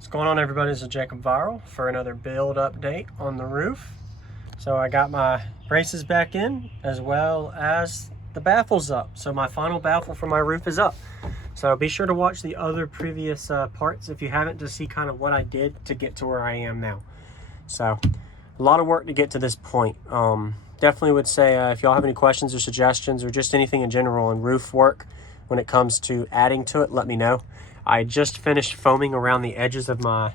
What's going on, everybody? This is Jacob Viral for another build update on the roof. So I got my braces back in as well as the baffles up. So my final baffle for my roof is up. So be sure to watch the other previous parts if you haven't, to see kind of what I did to get to where I am now. So a lot of work to get to this point. Definitely would say if y'all have any questions or suggestions or just anything in general on roof work when it comes to adding to it, let me know. I just finished foaming around the edges of my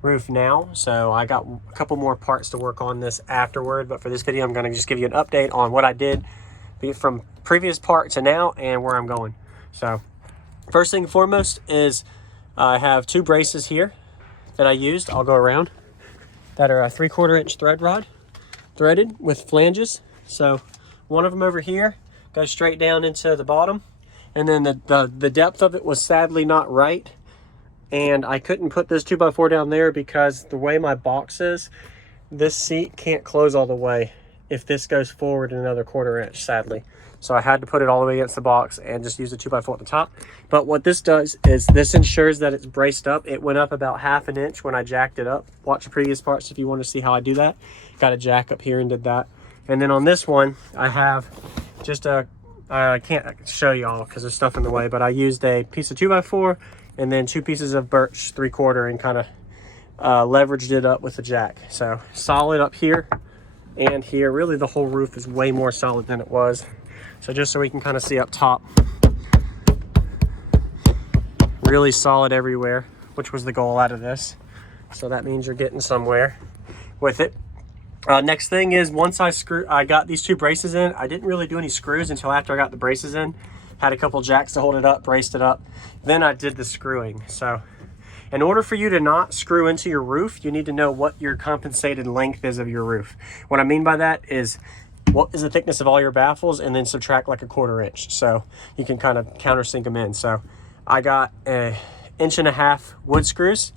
roof now, so I got a couple more parts to work on this afterward, but for this video I'm going to just give you an update on what I did from previous part to now and where I'm going. So first thing and foremost is I have two braces here that I used. I'll go around, that are a 3/4 inch thread rod threaded with flanges. So one of them over here goes straight down into the bottom, and then the depth of it was sadly not right, and I couldn't put this 2x4 down there because the way my box is, this seat can't close all the way if this goes forward another 1/4 inch, sadly. So I had to put it all the way against the box and just use the 2x4 at the top. But what this does is this ensures that it's braced up. It went up about 1/2 inch when I jacked it up. Watch the previous parts if you want to see how I do that. Got a jack up here and did that. And then on this one, I have just I can't show y'all because there's stuff in the way, but I used a piece of 2x4 and then 2 pieces of birch 3/4 and kind of leveraged it up with a jack. So solid up here and here. Really the whole roof is way more solid than it was. So just so we can kind of see up top, really solid everywhere, which was the goal out of this. So that means you're getting somewhere with it. Next thing is, once I got these two braces in, I didn't really do any screws until after I got the braces in. Had a couple jacks to hold it up, braced it up. Then I did the screwing. So in order for you to not screw into your roof, you need to know what your compensated length is of your roof. What I mean by that is, what is the thickness of all your baffles, and then subtract like a 1/4 inch. So you can kind of countersink them in. So I got 1.5 inch wood screws,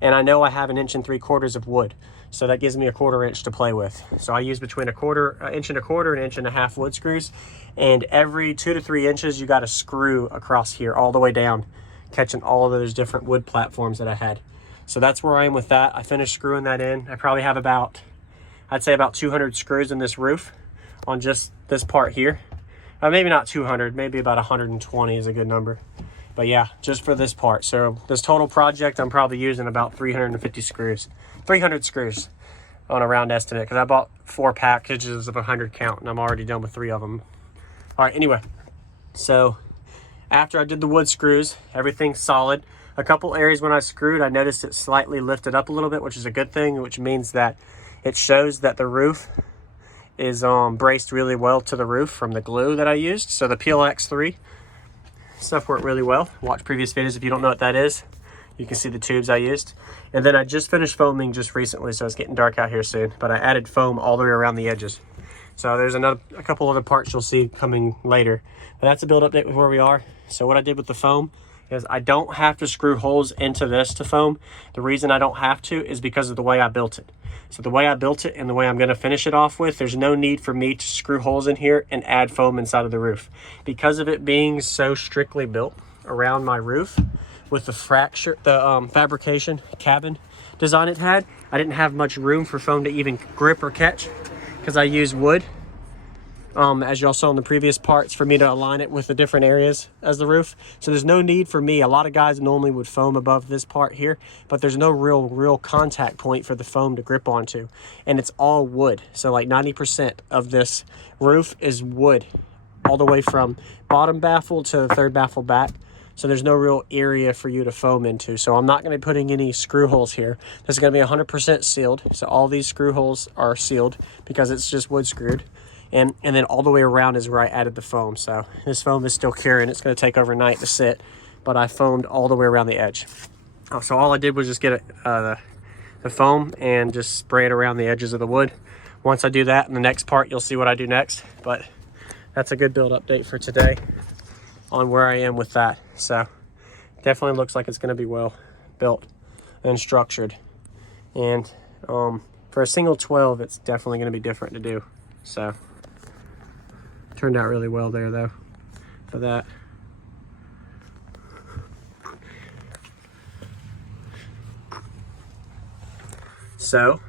and I know I have 1 3/4 inches of wood. So that gives me a 1/4 inch to play with. So I use between 1.25 inches and 1.5 inches wood screws. And every 2 to 3 inches, you got a screw across here all the way down, catching all of those different wood platforms that I had. So that's where I am with that. I finished screwing that in. I probably have about, I'd say about 200 screws in this roof on just this part here. Maybe not 200, maybe about 120 is a good number. But yeah, just for this part. So this total project, I'm probably using about 350 screws. 300 screws on a round estimate, because I bought 4 packages of 100 count and I'm already done with 3 of them. All right, anyway, so after I did the wood screws, everything's solid. A couple areas when I screwed, I noticed it slightly lifted up a little bit, which is a good thing, which means that it shows that the roof is braced really well to the roof from the glue that I used. So the PLX3 stuff worked really well. Watch previous videos if you don't know what that is. You can see the tubes I used. And then I just finished foaming just recently, so it's getting dark out here soon, but I added foam all the way around the edges. So there's a couple other parts you'll see coming later. But that's a build update with where we are. So what I did with the foam is I don't have to screw holes into this to foam. The reason I don't have to is because of the way I built it. So the way I built it and the way I'm going to finish it off with, there's no need for me to screw holes in here and add foam inside of the roof. Because of it being so strictly built around my roof, with the fabrication cabin design it had, I didn't have much room for foam to even grip or catch, because I used wood, as y'all saw in the previous parts, for me to align it with the different areas as the roof. So there's no need for me. A lot of guys normally would foam above this part here, but there's no real contact point for the foam to grip onto, and it's all wood. So like 90% of this roof is wood, all the way from bottom baffle to the third baffle back. So there's no real area for you to foam into. So I'm not going to be putting any screw holes here. This is going to be 100% sealed. So all these screw holes are sealed because it's just wood screwed. And then all the way around is where I added the foam. So this foam is still curing. It's going to take overnight to sit, but I foamed all the way around the edge. So all I did was just get the foam and just spray it around the edges of the wood. Once I do that, in the next part, you'll see what I do next. But that's a good build update for today on where I am with that. So definitely looks like it's going to be well built and structured. And for a single 12, it's definitely going to be different to do. So turned out really well there though for that. So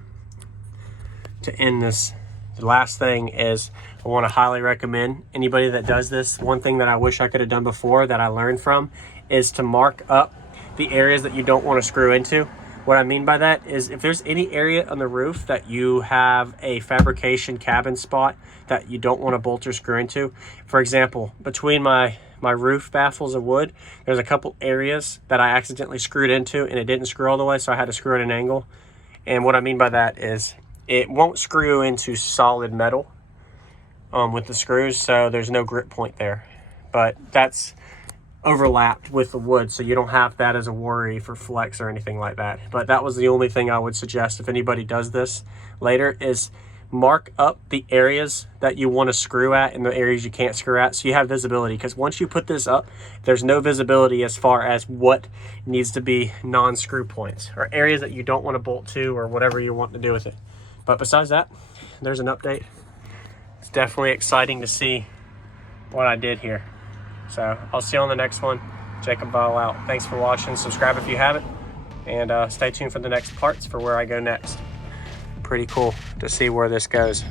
to end this, the last thing is I want to highly recommend anybody that does this. One thing that I wish I could have done before that I learned from is to mark up the areas that you don't want to screw into. What I mean by that is if there's any area on the roof that you have a fabrication cabin spot that you don't want to bolt or screw into. For example, between my roof baffles of wood, there's a couple areas that I accidentally screwed into and it didn't screw all the way, so I had to screw at an angle. And what I mean by that is it won't screw into solid metal with the screws, so there's no grip point there. But that's overlapped with the wood, so you don't have that as a worry for flex or anything like that. But that was the only thing I would suggest if anybody does this later, is mark up the areas that you want to screw at and the areas you can't screw at, so you have visibility. Because once you put this up, there's no visibility as far as what needs to be non-screw points or areas that you don't want to bolt to or whatever you want to do with it. But besides that, there's an update. It's definitely exciting to see what I did here. So I'll see you on the next one. Jacob Vile out. Thanks for watching. Subscribe if you haven't, and stay tuned for the next parts for where I go next. Pretty cool to see where this goes.